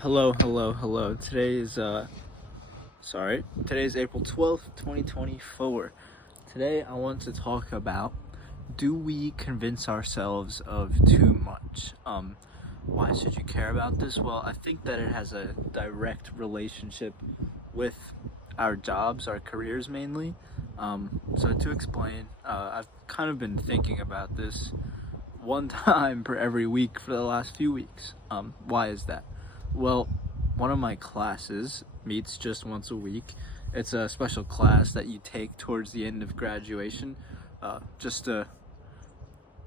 Hello. Today's April 12th, 2024. Today I want to talk about, do we convince ourselves of too much? Why should you care about this? Well, I think that it has a direct relationship with our jobs, our careers mainly. So to explain, I've kind of been thinking about this one time per every week for the last few weeks. Why is that? Well, one of my classes meets just once a week. It's a special class that you take towards the end of graduation. An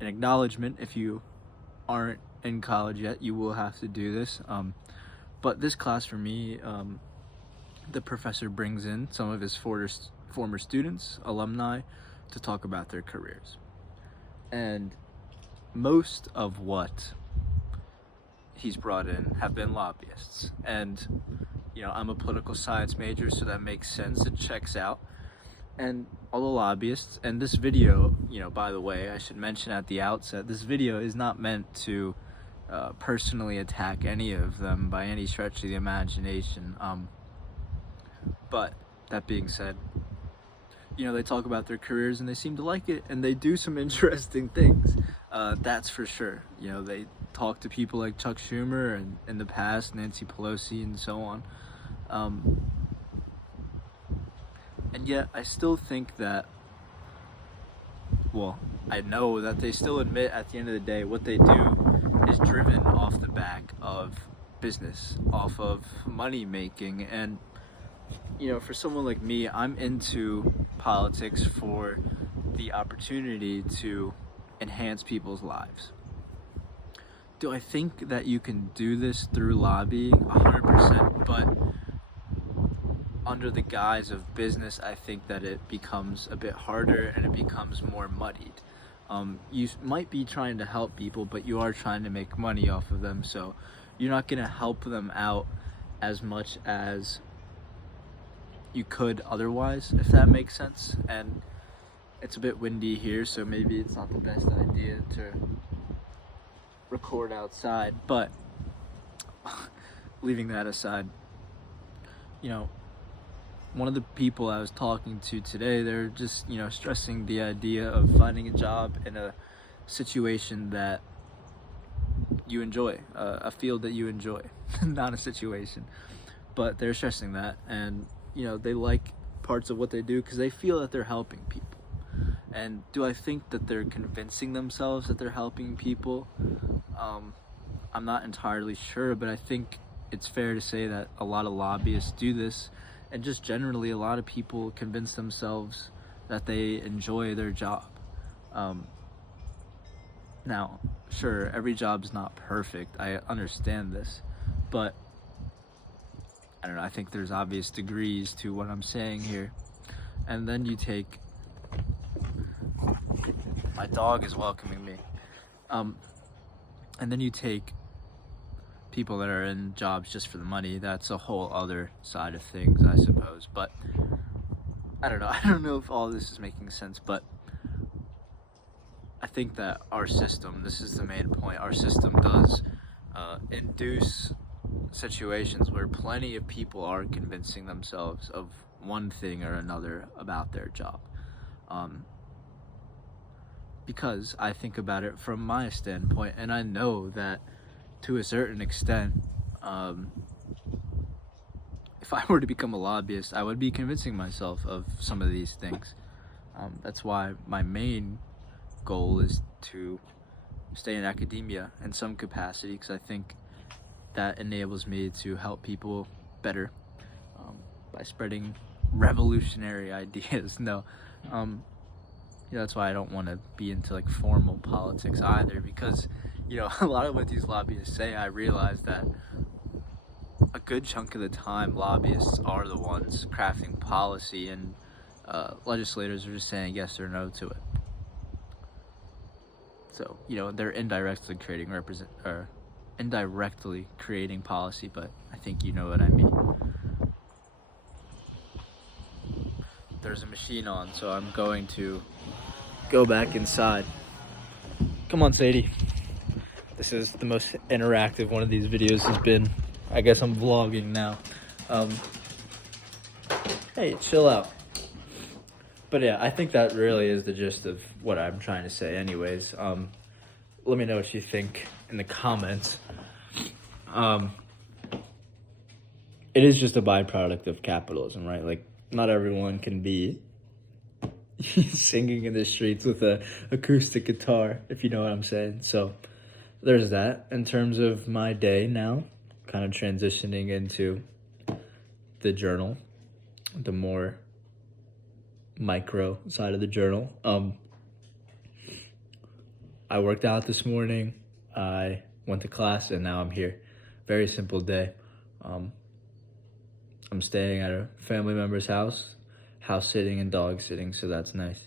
acknowledgement, if you aren't in college yet, you will have to do this. But this class for me, the professor brings in some of his former students, alumni, to talk about their careers. And most of what he's brought in have been lobbyists. And, I'm a political science major, so that makes sense. It checks out. And all the lobbyists, and this video, by the way, I should mention at the outset, this video is not meant to personally attack any of them by any stretch of the imagination. But that being said, they talk about their careers and they seem to like it, and they do some interesting things. That's for sure. They talk to people like Chuck Schumer and in the past Nancy Pelosi and so on. And yet I still think that, I know that they still admit at the end of the day what they do is driven off the back of business, off of money making. And for someone like me, I'm into politics for the opportunity to enhance people's lives. Do I think that you can do this through lobbying? 100%, but under the guise of business, I think that it becomes a bit harder and it becomes more muddied. You might be trying to help people, but you are trying to make money off of them, so you're not going to help them out as much as you could otherwise, if that makes sense. And it's a bit windy here, so maybe it's not the best idea to record outside, but leaving that aside, one of the people I was talking to today, they're just, stressing the idea of finding a job in a situation that you enjoy, a field that you enjoy, not a situation, but they're stressing that. And they like parts of what they do because they feel that they're helping people. And do I think that they're convincing themselves that they're helping people? I'm not entirely sure, but I think it's fair to say that a lot of lobbyists do this, and just generally a lot of people convince themselves that they enjoy their job. Now, sure, every job's not perfect. I understand this, but I don't know, I think there's obvious degrees to what I'm saying here. And then you take, my dog is welcoming me. And then you take people that are in jobs just for the money. That's a whole other side of things, I suppose. But I don't know if all this is making sense, but I think that our system, this is the main point, our system does induce situations where plenty of people are convincing themselves of one thing or another about their job. Because I think about it from my standpoint, and I know that to a certain extent, if I were to become a lobbyist, I would be convincing myself of some of these things. That's why my main goal is to stay in academia in some capacity, because I think that enables me to help people better by spreading revolutionary ideas. That's why I don't want to be into formal politics either, because a lot of what these lobbyists say, I realize that a good chunk of the time lobbyists are the ones crafting policy, and legislators are just saying yes or no to it. So they're indirectly creating policy, but I think you know what I mean. There's a machine on, so I'm going to go back inside. Come on, Sadie. This is the most interactive one of these videos has been. I guess I'm vlogging now. Hey, chill out. But yeah, I think that really is the gist of what I'm trying to say anyways. Let me know what you think in the comments. It is just a byproduct of capitalism, right? Like, not everyone can be singing in the streets with a acoustic guitar, if you know what I'm saying. So there's that. In terms of my day now, kind of transitioning into the journal, the more micro side of the journal. I worked out this morning, I went to class, and now I'm here. Very simple day. I'm staying at a family member's house sitting and dog sitting, so that's nice.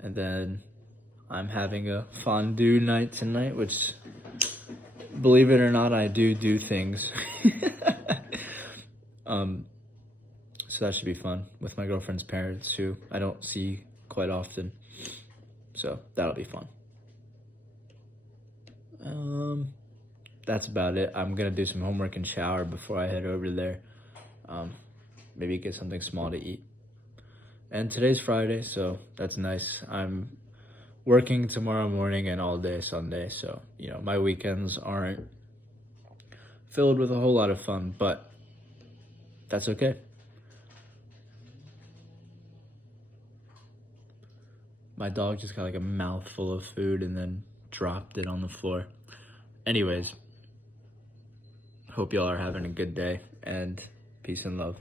And then I'm having a fondue night tonight, which, believe it or not, I do things. So that should be fun with my girlfriend's parents, who I don't see quite often. So that'll be fun. That's about it. I'm gonna do some homework and shower before I head over there. Maybe get something small to eat. And today's Friday, so that's nice. I'm working tomorrow morning and all day Sunday, so, you know, my weekends aren't filled with a whole lot of fun, but that's okay. My dog just got like a mouthful of food and then dropped it on the floor. Anyways, hope y'all are having a good day, and peace and love.